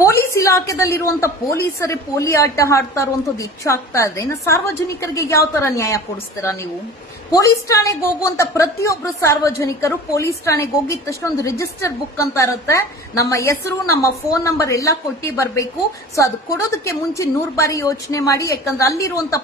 Police ಇಲಾಖೆದಲ್ಲಿರುವಂತ ಪೊಲೀಸರೇ ಪೋಲಿ ಆಟ ಆಡ್ತಾ ಇರುವಂತದ್ದು ಹೆಚ್ಚಾಗ್ತಾ ಇದ್ರೆ ಇನ್ನು ಸಾರ್ವಜನಿಕರಿಗೆ ಯಾವ ತರ ನ್ಯಾಯ ಕೊಡಿಸ್ತೀರಾ ನೀವು? ಪೊಲೀಸ್ ಠಾಣೆಗೆ ಹೋಗುವಂತ ಪ್ರತಿಯೊಬ್ರು ಸಾರ್ವಜನಿಕರು ಪೊಲೀಸ್ ಠಾಣೆಗೆ ಹೋಗಿದ ತಕ್ಷಣ ಒಂದು ರಿಜಿಸ್ಟರ್ ಬುಕ್ ಅಂತ ಇರುತ್ತೆ. ನಮ್ಮ ಹೆಸರು, ನಮ್ಮ ಫೋನ್ ನಂಬರ್ ಎಲ್ಲ ಕೊಟ್ಟಿ ಬರಬೇಕು. ಸೊ ಅದು ಕೊಡೋದಕ್ಕೆ ಮುಂಚೆ 100 ಬಾರಿ ಯೋಚನೆ ಮಾಡಿ, ಯಾಕಂದ್ರೆ ಅಲ್ಲಿರುವಂತ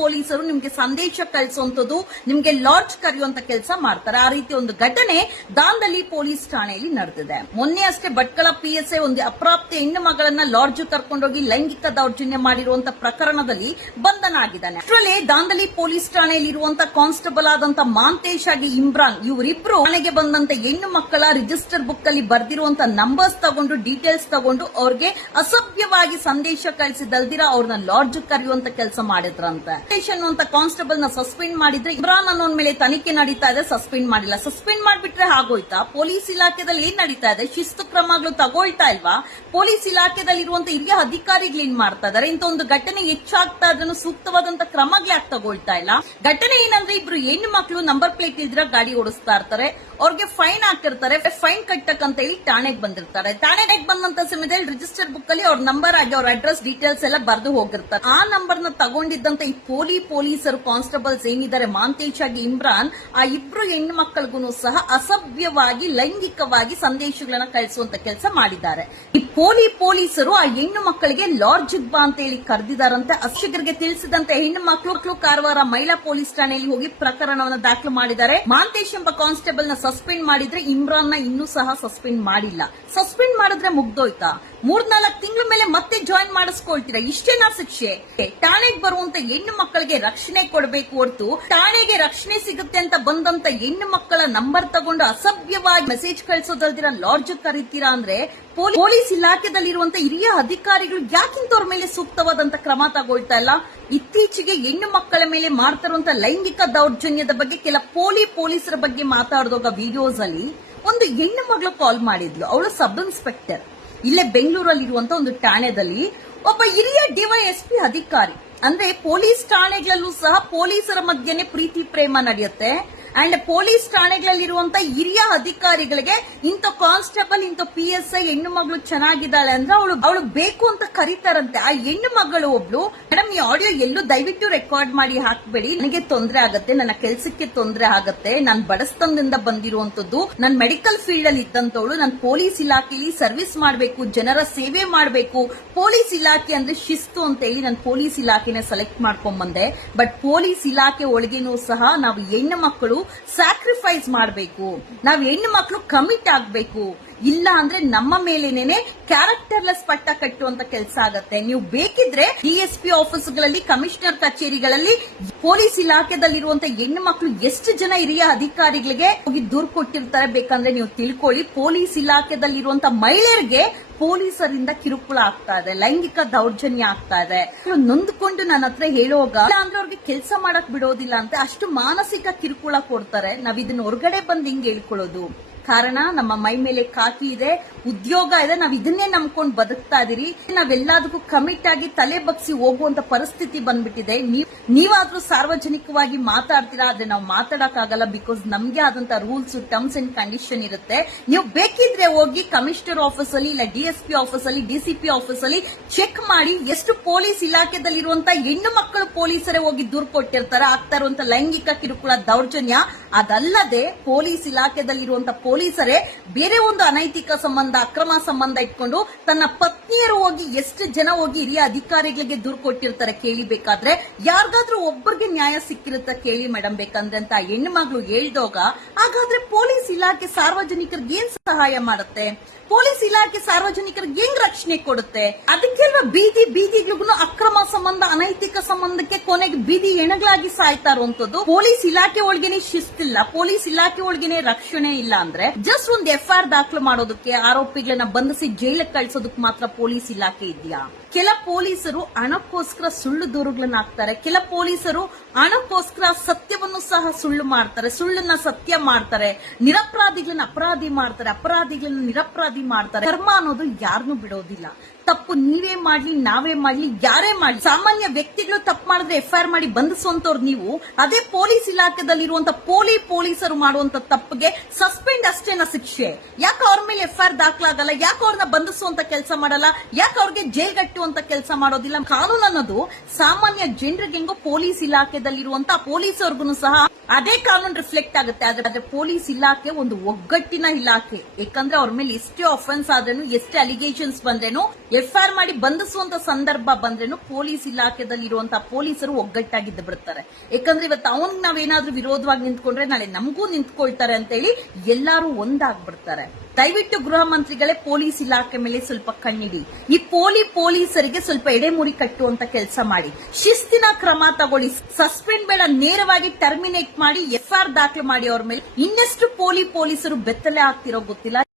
ಪೊಲೀಸರು ನಿಮ್ಗೆ ಸಂದೇಶ ಕಳಿಸುವಂತದ್ದು, ನಿಮ್ಗೆ ಲಾಡ್ಜ್ ಕರೆಯುವಂತ ಕೆಲಸ ಮಾಡ್ತಾರೆ. ಆ ರೀತಿ ಒಂದು ಘಟನೆ ದಾಂಡಲಿ ಪೊಲೀಸ್ ಠಾಣೆಯಲ್ಲಿ ನಡೆದಿದೆ. ಮೊನ್ನೆ ಅಷ್ಟೇ ಭಟ್ಕಳ PSI ಒಂದು ಅಪ್ರಾಪ್ತ ಹೆಣ್ಣು ಮಗಳನ್ನ ಲಾಡ್ಜ್ ಕರ್ಕೊಂಡೋಗಿ ಲೈಂಗಿಕ ದೌರ್ಜನ್ಯ ಮಾಡಿರುವಂತ ಪ್ರಕರಣದಲ್ಲಿ ಬಂಧನ ಆಗಿದ್ದಾನೆ. ಅಷ್ಟರಲ್ಲೇ ದಾಂಡಲಿ ಪೊಲೀಸ್ ಠಾಣೆಯಲ್ಲಿ ಇರುವಂತ ಕಾನ್ಸ್ಟೇಬಲ್ ಆದಂತ ಮಾಂತೇಶ್ ಆಗಿ ಇಮ್ರಾನ್ ಇವರಿಬ್ರು ಠಾಣೆಗೆ ಬಂದಂತ ಹೆಣ್ಣು ಮಕ್ಕಳ ರಿಜಿಸ್ಟರ್ ಬುಕ್ ಅಲ್ಲಿ ಬರ್ದಿರುವಂತ ನಂಬರ್ಸ್ ತಗೊಂಡು ಡೀಟೇಲ್ಸ್ ತಗೊಂಡು ಅವ್ರಿಗೆ ಅಸಭ್ಯವಾಗಿ ಸಂದೇಶ ಕಳಿಸಿದಲ್ದಿರ ಅವ್ರನ್ನ ಲಾಡ್ಜ್ ಕರೆಯುವಂತ ಕೆಲಸ ಮಾಡಿದ್ರಂತೆ. ಅನ್ನುವಂತ ಕಾನ್ಸ್ಟೇಬಲ್ ನ ಸಸ್ಪೆಂಡ್ ಮಾಡಿದ್ರೆ ಇಮ್ರಾನ್ ಅನ್ನೋನ್ ಮೇಲೆ ತನಿಖೆ ನಡೀತಾ ಇದೆ, ಸಸ್ಪೆಂಡ್ ಮಾಡಿಲ್ಲ. ಸಸ್ಪೆಂಡ್ ಮಾಡ್ಬಿಟ್ರೆ ಆಗೋಯ್ತಾ? ಪೊಲೀಸ್ ಇಲಾಖೆದಲ್ಲಿ ಏನ್ ನಡೀತಾ ಇದೆ? ಶಿಸ್ತು ಕ್ರಮಗಳು ತಗೊಳ್ತಾ ಇಲ್ವಾ? ಪೊಲೀಸ್ ಇಲಾಖೆದಲ್ಲಿ ಇರುವಂತ ಹಿರಿಯ ಅಧಿಕಾರಿಗಳು ಏನ್ ಮಾಡ್ತಾ ಇದಾರೆ? ಇಂತ ಒಂದು ಘಟನೆ ಹೆಚ್ಚಾಗ್ತಾ ಇದ್ರೂ ಸೂಕ್ತವಾದಂತ ಕ್ರಮಗಳು ಯಾಕೆ ತಗೊಳ್ತಾ ಇಲ್ಲ? ಘಟನೆ ಏನಂದ್ರೆ, ಇಬ್ರು ಹೆಣ್ಣು ಮಕ್ಕಳು ನಂಬರ್ ಪ್ಲೇಟ್ ಇಲ್ದಿರ ಗಾಡಿ ಓಡಿಸ್ತಾ ಇರ್ತಾರೆ. ಅವ್ರಿಗೆ ಫೈನ್ ಹಾಕಿರ್ತಾರೆ. ಫೈನ್ ಕಟ್ಟಕ್ಕಂತ ಹೇಳಿ ಠಾಣೆಗೆ ಬಂದಿರ್ತಾರೆ. ಠಾಣೆಗೆ ಬಂದಂತ ಸಮಯದಲ್ಲಿ ರಿಜಿಸ್ಟರ್ ಬುಕ್ ಅಲ್ಲಿ ಅವ್ರ ನಂಬರ್ ಆಗಿ ಅವ್ರ ಅಡ್ರೆಸ್ ಡೀಟೇಲ್ಸ್ ಎಲ್ಲ ಬರೆದು ಹೋಗಿರ್ತಾರೆ. ಆ ನಂಬರ್ ನ ತಗೊಂಡಿದ್ದಂತ ಈ ಪೊಲೀಸರು ಕಾನ್ಸ್ಟೇಬಲ್ಸ್ ಏನಿದ್ದಾರೆ, ಮಾಂತೇಶ್ ಆಗಿ ಇಮ್ರಾನ್, ಆ ಇಬ್ರು ಹೆಣ್ಣು ಮಕ್ಕಳಿಗೂ ಸಹ ಅಸಭ್ಯವಾಗಿ ಲೈಂಗಿಕವಾಗಿ ಸಂದೇಶಗಳನ್ನ ಕಳಿಸುವಂತ ಕೆಲಸ ಮಾಡಿದ್ದಾರೆ. ಈ ಪೊಲೀಸರು ಆ ಹೆಣ್ಣು ಮಕ್ಕಳಿಗೆ ಲಾಡ್ಜ್ ಬಾ ಅಂತ ಹೇಳಿ ಕರೆದಿದ್ದಾರಂತೆ. ಅರ್ಚಕರಿಗೆ ತಿಳಿಸಿದಂತೆ ಹೆಣ್ಣು ಮಕ್ಕಳು ಕಾರವಾರ ಮಹಿಳಾ ಪೊಲೀಸ್ ಠಾಣೆಯಲ್ಲಿ ಹೋಗಿ ಪ್ರಕರಣವನ್ನು ದಾಖಲು ಮಾಡಿದ್ದಾರೆ. ಮಾಂತೇಶ್ ಎಂಬ ಕಾನ್ಸ್ಟೇಬಲ್ ನ ಸಸ್ಪೆಂಡ್ ಮಾಡಿದ್ರೆ ಇಮ್ರಾನ್ ನ ಇನ್ನೂ ಸಹ ಸಸ್ಪೆಂಡ್ ಮಾಡಿಲ್ಲ. ಸಸ್ಪೆಂಡ್ ಮಾಡಿದ್ರೆ ಮುಗ್ದೋಯ್ತಾ? 3-4 ತಿಂಗಳ ಮೇಲೆ ಮತ್ತೆ ಜಾಯಿನ್ ಮಾಡಿಸ್ಕೊಳ್ತೀರಾ? ಇಷ್ಟೇನಾ ಶಿಕ್ಷೆ? ಠಾಣೆಗೆ ಬರುವಂತ ಹೆಣ್ಣು ಮಕ್ಕಳಿಗೆ ರಕ್ಷಣೆ ಕೊಡಬೇಕು ಹೊರತು ಠಾಣೆಗೆ ರಕ್ಷಣೆ ಸಿಗುತ್ತೆ ಅಂತ ಬಂದಂತ ಹೆಣ್ಣು ಮಕ್ಕಳ ನಂಬರ್ ತಗೊಂಡು ಅಸಭ್ಯವಾಗಿ ಮೆಸೇಜ್ ಕಳಿಸೋದಲ್ದಿರ ಲಾಡ್ಜ್ ಕರೀತೀರಾ ಅಂದ್ರೆ ಪೊಲೀಸ್ ಇಲಾಖೆದಲ್ಲಿರುವಂತ ಹಿರಿಯ ಅಧಿಕಾರಿಗಳು ಯಾಕಿಂತವ್ರ ಮೇಲೆ ಸೂಕ್ತವಾದಂತ ಕ್ರಮ ತಗೊಳ್ತಾ ಇಲ್ಲ? ಇತ್ತೀಚೆಗೆ ಹೆಣ್ಣು ಮಕ್ಕಳ ಮೇಲೆ ಮಾಡ್ತಿರುವಂತ ಲೈಂಗಿಕ ದೌರ್ಜನ್ಯದ ಬಗ್ಗೆ ಕೆಲ ಪೊಲೀಸರ ಬಗ್ಗೆ ಮಾತಾಡಿದಾಗ ವಿಡಿಯೋಸ್ ಅಲ್ಲಿ ಒಂದು ಹೆಣ್ಣು ಮಗಳು ಕಾಲ್ ಮಾಡಿದ್ಲು. ಅವಳು ಸಬ್ ಇನ್ಸ್ಪೆಕ್ಟರ್, ಇಲ್ಲೇ ಬೆಂಗಳೂರಲ್ಲಿರುವಂತ ಒಂದು ಠಾಣೆದಲ್ಲಿ ಒಬ್ಬ ಹಿರಿಯ DYSP ಅಧಿಕಾರಿ. ಅಂದ್ರೆ ಪೊಲೀಸ್ ಠಾಣೆಗಳಲ್ಲೂ ಸಹ ಪೊಲೀಸರ ಮಧ್ಯೆನೆ ಪ್ರೀತಿ ಪ್ರೇಮ ನಡೆಯುತ್ತೆ. ಅಂಡ್ ಪೊಲೀಸ್ ಠಾಣೆಗಳಲ್ಲಿರುವಂತ ಹಿರಿಯ ಅಧಿಕಾರಿಗಳಿಗೆ ಇಂಥ ಕಾನ್ಸ್ಟೇಬಲ್, ಇಂಥ PSI ಹೆಣ್ಣು ಮಗಳು ಚೆನ್ನಾಗಿದ್ದಾಳೆ ಅಂದ್ರೆ ಅವಳು ಬೇಕು ಅಂತ ಕರೀತಾರಂತೆ. ಆ ಹೆಣ್ಣು ಮಗಳು ಒಬ್ಳು, ಮೇಡಮ್ ಈ ಆಡಿಯೋ ಎಲ್ಲೂ ದಯವಿಟ್ಟು ರೆಕಾರ್ಡ್ ಮಾಡಿ ಹಾಕ್ಬೇಡಿ, ನನಗೆ ತೊಂದರೆ ಆಗತ್ತೆ, ನನ್ನ ಕೆಲಸಕ್ಕೆ ತೊಂದರೆ ಆಗತ್ತೆ, ನಾನು ಬಡಸ್ತನದಿಂದ ಬಂದಿರುವಂತದ್ದು, ನಾನು ಮೆಡಿಕಲ್ ಫೀಲ್ಡ್ ಅಲ್ಲಿ ಇದ್ದಂತವಳು, ನಾನು ಪೊಲೀಸ್ ಇಲಾಖೆಯಲ್ಲಿ ಸರ್ವಿಸ್ ಮಾಡಬೇಕು, ಜನರ ಸೇವೆ ಮಾಡಬೇಕು, ಪೊಲೀಸ್ ಇಲಾಖೆ ಅಂದ್ರೆ ಶಿಸ್ತು ಅಂತ ಹೇಳಿ ನಾನು ಪೊಲೀಸ್ ಇಲಾಖೆನ ಸೆಲೆಕ್ಟ್ ಮಾಡ್ಕೊಂಡ್ ಬಂದೆ. ಬಟ್ ಪೊಲೀಸ್ ಇಲಾಖೆ ಒಳಗೇನೂ ಸಹ ನಾವು ಹೆಣ್ಣು ಮಕ್ಕಳು ಸ್ಯಾಕ್ರಿಫೈಸ್ ಮಾಡಬೇಕು, ನಾವು ಹೆಣ್ಣು ಮಕ್ಕಳು ಕಮಿಟ್ ಆಗಬೇಕು. ಇಲ್ಲ ಅಂದ್ರೆ ನಮ್ಮ ಮೇಲೇನೆ ಕ್ಯಾರೆಕ್ಟರ್ಲೆಸ್ ಪಟ್ಟ ಕಟ್ಟುವಂತ ಕೆಲಸ ಆಗತ್ತೆ. ನೀವು ಬೇಕಿದ್ರೆ DSP ಆಫೀಸ್ಗಳಲ್ಲಿ, ಕಮಿಷನರ್ ಕಚೇರಿಗಳಲ್ಲಿ, ಪೊಲೀಸ್ ಇಲಾಖೆದಲ್ಲಿರುವಂತ ಹೆಣ್ಣು ಮಕ್ಕಳು ಎಷ್ಟು ಜನ ಹಿರಿಯ ಅಧಿಕಾರಿಗಳಿಗೆ ಹೋಗಿ ದೂರು ಕೊಟ್ಟಿರ್ತಾರೆ ಬೇಕಂದ್ರೆ ನೀವು ತಿಳ್ಕೊಳ್ಳಿ. ಪೊಲೀಸ್ ಇಲಾಖೆದಲ್ಲಿರುವಂತ ಮಹಿಳೆಯರಿಗೆ ಪೊಲೀಸರಿಂದ ಕಿರುಕುಳ ಆಗ್ತಾ ಇದೆ, ಲೈಂಗಿಕ ದೌರ್ಜನ್ಯ ಆಗ್ತಾ ಇದೆ. ನೊಂದ್ಕೊಂಡು ನನ್ನ ಹತ್ರ ಹೇಳುವಾಗ ಅಂದ್ರೆ ಅವ್ರಿಗೆ ಕೆಲಸ ಮಾಡಕ್ ಬಿಡೋದಿಲ್ಲ ಅಂತ ಅಷ್ಟು ಮಾನಸಿಕ ಕಿರುಕುಳ ಕೊಡ್ತಾರೆ. ನಾವ್ ಇದನ್ನ ಹೊರಗಡೆ ಬಂದು ಹಿಂಗ್ ಹೇಳ್ಕೊಳ್ಳೋದು? ಕಾರಣ ನಮ್ಮ ಮೈ ಮೇಲೆ ಕಾಕಿ ಇದೆ, ಉದ್ಯೋಗ ಇದೆ, ನಾವ್ ಇದನ್ನೇ ನಂಬ್ಕೊಂಡು ಬದುಕ್ತಾ ಇದೀರಿ. ನಾವೆಲ್ಲದಕ್ಕೂ ಕಮಿಟ್ ಆಗಿ ತಲೆ ಬಗ್ಸಿ ಹೋಗುವಂತ ಪರಿಸ್ಥಿತಿ ಬಂದ್ಬಿಟ್ಟಿದೆ. ನೀವಾದ್ರೂ ಸಾರ್ವಜನಿಕವಾಗಿ ಮಾತಾಡ್ತೀರಾ, ಆದ್ರೆ ನಾವು ಮಾತಾಡಕ್ ಆಗಲ್ಲ. ಬಿಕಾಸ್ ನಮ್ಗೆ ಆದಂತ ರೂಲ್ಸ್, ಟರ್ಮ್ಸ್ ಅಂಡ್ ಕಂಡೀಷನ್ ಇರುತ್ತೆ. ನೀವು ಬೇಕಿದ್ರೆ ಹೋಗಿ ಕಮಿಷನರ್ ಆಫೀಸ್ ಅಲ್ಲಿ, ಇಲ್ಲ DSP ಆಫೀಸ್ ಅಲ್ಲಿ, DCP ಆಫೀಸ್ ಅಲ್ಲಿ ಚೆಕ್ ಮಾಡಿ ಎಷ್ಟು ಪೊಲೀಸ್ ಇಲಾಖೆದಲ್ಲಿರುವಂತ ಹೆಣ್ಣು ಮಕ್ಕಳು ಪೊಲೀಸರೇ ಹೋಗಿ ದೂರು ಕೊಟ್ಟಿರ್ತಾರೆ ಆಗ್ತಾ ಇರುವಂತ ಲೈಂಗಿಕ ಕಿರುಕುಳ ದೌರ್ಜನ್ಯ. ಅದಲ್ಲದೆ ಪೊಲೀಸ್ ಇಲಾಖೆದಲ್ಲಿರುವಂತ ಪೊಲೀಸರೇ ಬೇರೆ ಒಂದು ಅನೈತಿಕ ಸಂಬಂಧ, ಅಕ್ರಮ ಸಂಬಂಧ ಇಟ್ಕೊಂಡು ತನ್ನ ಪತ್ನಿಯರು ಹೋಗಿ ಎಷ್ಟು ಜನ ಹೋಗಿ ಹಿರಿಯ ಅಧಿಕಾರಿಗಳಿಗೆ ದೂರು ಕೊಟ್ಟಿರ್ತಾರೆ ಕೇಳಿ. ಬೇಕಾದ್ರೆ ಯಾರಿಗಾದ್ರೂ ಒಬ್ಬರಿಗೆ ನ್ಯಾಯ ಸಿಕ್ಕಿರುತ್ತೆ ಕೇಳಿ ಮೇಡಮ್ ಬೇಕಂದ್ರೆ ಅಂತ ಹೆಣ್ಣು ಮಗಳು ಹೇಳ್ದಾಗ, ಹಾಗಾದ್ರೆ ಪೊಲೀಸ್ ಇಲಾಖೆ ಸಾರ್ವಜನಿಕರಿಗೆ ಏನ್ ಸಹಾಯ ಮಾಡುತ್ತೆ? ಪೊಲೀಸ್ ಇಲಾಖೆ ಸಾರ್ವಜನಿಕರಿಗೆ ಹೆಂಗ್ ರಕ್ಷಣೆ ಕೊಡುತ್ತೆ? ಅದಕ್ಕೆಲ್ವಾ ಬೀದಿಗಳಿಗೂ ಅಕ್ರಮ ಸಂಬಂಧ, ಅನೈತಿಕ ಸಂಬಂಧಕ್ಕೆ ಕೊನೆಗೆ ಬೀದಿ ಹೆಣಗಳಾಗಿ ಸಾಯ್ತಾ ಇರುವಂತದ್ದು. ಪೊಲೀಸ್ ಇಲಾಖೆ ಒಳಗೇನೆ ಶಿಸ್ತಿಲ್ಲ, ಪೊಲೀಸ್ ಇಲಾಖೆ ಒಳಗೇನೆ ರಕ್ಷಣೆ ಇಲ್ಲ ಅಂದ್ರೆ ಜಸ್ಟ್ ಒಂದು FIR ದಾಖಲು ಮಾಡೋದಕ್ಕೆ, ಆರೋಪಿಗಳನ್ನ ಬಂಧಿಸಿ ಜೈಲಿಗೆ ಕಳಿಸೋದಕ್ಕೆ ಮಾತ್ರ ಪೊಲೀಸ್ ಇಲಾಖೆ ಇದೆಯಾ? ಕೆಲ ಪೊಲೀಸರು ಹಣಕ್ಕೋಸ್ಕರ ಸುಳ್ಳು ದೂರುಗಳನ್ನ ಹಾಕ್ತಾರೆ. ಕೆಲ ಪೊಲೀಸರು ಹಣಕ್ಕೋಸ್ಕರ ಸತ್ಯವನ್ನು ಸಹ ಸುಳ್ಳು ಮಾಡ್ತಾರೆ, ಸುಳ್ಳನ್ನ ಸತ್ಯ ಮಾಡ್ತಾರೆ, ನಿರಪರಾಧಿಗಳನ್ನ ಅಪರಾಧಿ ಮಾಡ್ತಾರೆ, ಅಪರಾಧಿಗಳನ್ನ ನಿರಪರಾಧಿ ಮಾಡ್ತಾರೆ. ಕರ್ಮ ಅನ್ನೋದು ಯಾರನ್ನೂ ಬಿಡೋದಿಲ್ಲ. ತಪ್ಪು ನೀವೇ ಮಾಡ್ಲಿ, ನಾವೇ ಮಾಡ್ಲಿ, ಯಾರೇ ಮಾಡ್ಲಿ, ಸಾಮಾನ್ಯ ವ್ಯಕ್ತಿಗಳು ತಪ್ಪು ಮಾಡಿದ್ರೆ FIR ಮಾಡಿ ಬಂಧಿಸುವಂತವ್ರು ನೀವು. ಅದೇ ಪೊಲೀಸ್ ಇಲಾಖೆದಲ್ಲಿರುವಂತ ಪೊಲೀಸರು ಮಾಡುವಂತ ತಪ್ಪಿಗೆ ಸಸ್ಪೆಂಡ್ ಅಷ್ಟೇನ ಶಿಕ್ಷೆ? ಯಾಕೆ ಅವ್ರ ಮೇಲೆ FIR ದಾಖಲಾಗಲ್ಲ? ಯಾಕೆ ಅವ್ರನ್ನ ಬಂಧಿಸುವಂತ ಕೆಲಸ ಮಾಡಲ್ಲ? ಯಾಕೆ ಅವ್ರಿಗೆ ಜೈಲ್ಗಟ್ಟುವಂತ ಕೆಲಸ ಮಾಡೋದಿಲ್ಲ? ಕಾನೂನು ಅನ್ನೋದು ಸಾಮಾನ್ಯ ಜನರಿಗೆ ಹೆಂಗೋ ಪೊಲೀಸ್ ಇಲಾಖೆದಲ್ಲಿರುವಂತ ಪೊಲೀಸರ್ಗೂ ಸಹ ಅದೇ ಕಾನೂನು ರಿಫ್ಲೆಕ್ಟ್ ಆಗುತ್ತೆ. ಆದ್ರೆ ಪೊಲೀಸ್ ಇಲಾಖೆ ಒಂದು ಒಗ್ಗಟ್ಟಿನ ಇಲಾಖೆ. ಯಾಕಂದ್ರೆ ಅವ್ರ ಮೇಲೆ ಎಷ್ಟೇ ಅಫೆನ್ಸ್ ಆದ್ರೇನು, ಎಷ್ಟೇ ಅಲಿಗೇಷನ್ಸ್ ಬಂದ್ರೇನು, FIR ಮಾಡಿ ಬಂಧಿಸುವಂತ ಸಂದರ್ಭ ಬಂದ್ರೇನು ಪೊಲೀಸ್ ಇಲಾಖೆದಲ್ಲಿರುವಂತಹ ಪೊಲೀಸರು ಒಗ್ಗಟ್ಟಾಗಿದ್ದು ಬಿಡ್ತಾರೆ. ಯಾಕಂದ್ರೆ ಇವತ್ತು ಅವನ್ ನಾವೇನಾದ್ರೂ ವಿರೋಧವಾಗಿ ನಿಂತ್ಕೊಂಡ್ರೆ ನಾಳೆ ನಮಗೂ ನಿಂತ್ಕೊಳ್ತಾರೆ ಅಂತ ಹೇಳಿ ಎಲ್ಲಾರು ಒಂದಾಗ್ಬಿಡ್ತಾರೆ. ದಯವಿಟ್ಟು ಗೃಹ ಮಂತ್ರಿಗಳೇ ಪೊಲೀಸ್ ಇಲಾಖೆ ಮೇಲೆ ಸ್ವಲ್ಪ ಕಣ್ಣಿಡಿ. ಈ ಪೊಲೀಸರಿಗೆ ಸ್ವಲ್ಪ ಎಡೆಮುರಿ ಕಟ್ಟುವಂತ ಕೆಲಸ ಮಾಡಿ, ಶಿಸ್ತಿನ ಕ್ರಮ ತಗೊಳ್ಳಿ. ಸಸ್ಪೆಂಡ್ ಬೇಡ, ನೇರವಾಗಿ ಟರ್ಮಿನೇಟ್ ಮಾಡಿ, FIR ದಾಖಲು ಮಾಡಿ ಅವ್ರ ಮೇಲೆ. ಇನ್ನೆಷ್ಟು ಪೊಲೀಸರು ಬೆತ್ತಲೆ ಆಗ್ತಿರೋ ಗೊತ್ತಿಲ್ಲ.